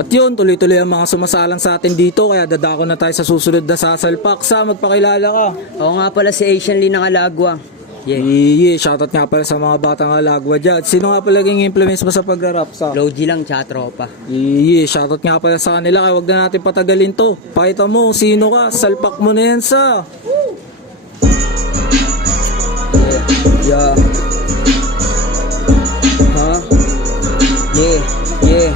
At yun, tuloy-tuloy ang mga sumasalang sa atin dito, kaya dadako na tayo sa susunod na sasalpak. Sa magpakilala ka. Ako nga pala si Asian Lee ng Alagwa. Yeah, shoutout nga pala sa mga batang alagwa dyan. Sino nga pala naging influence mo sa pagra-rap sa? Low G lang, tsaka tropa. Yeah, shoutout nga pala sa kanila, kaya wag na natin patagalin to. Pakita mo kung sino ka, salpak mo na yan sa. Yeah. Huh? Yeah.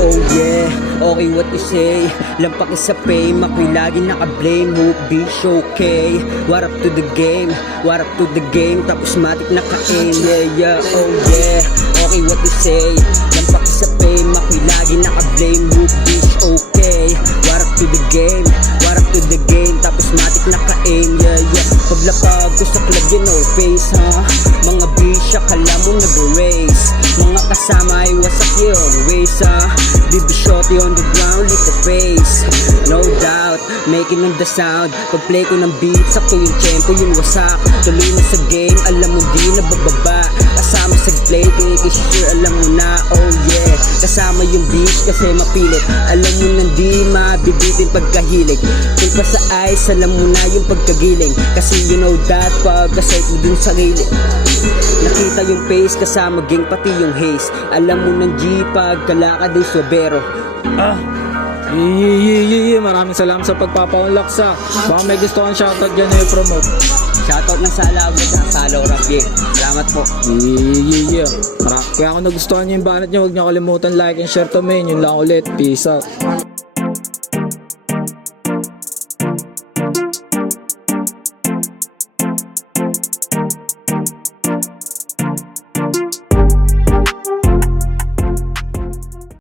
Oh yeah, okay what you say. Lampak sa fame, ako'y lagi naka-blame. Hope be okay. What up to the game? What up to the game? Tapos matik naka-aim. Yeah, oh yeah, okay what you say. Lampak sa fame, ako'y lagi naka-blame. Hope be okay. What up to the game? What up to the game? Tapos matik naka-aim. Yeah. Paglapag ko sa club, you know face, huh? Mga bisya, kala mo nag-race. Mga kasama ay wasak yun, ways, huh? Baby shorty on the ground, lick the face. No doubt, making on the sound. Pag-play ko ng beat, sakto yung tempo, yung wasak. Tuloy na sa game, alam mo di na bababa. Kasama sa play, kaya sure alam mo na, oh yeah. Kasama yung beat kasi mapilit. Alam mo na di mabibitin pagkahilig. Kung pa sa eyes, alam mo na yung pagkagiling. Kasi you know that, pagkasait mo dun sa gilid. Nakita yung face, kasama gang pati yung haze. Alam mo ng G, pagkalakad ay sobero. Yeah. Maraming salamat sa pagpapaunlak sa. Baka may gusto kang shoutout dyan na i-promote. Shoutout na sa Alagwa sa Salo Rap, yeah. Salamat po. Yeah. Kaya kung nagustuhan nyo yung banat nyo, huwag nyo kalimutan like and share to main. Yun lang ulit. Peace out.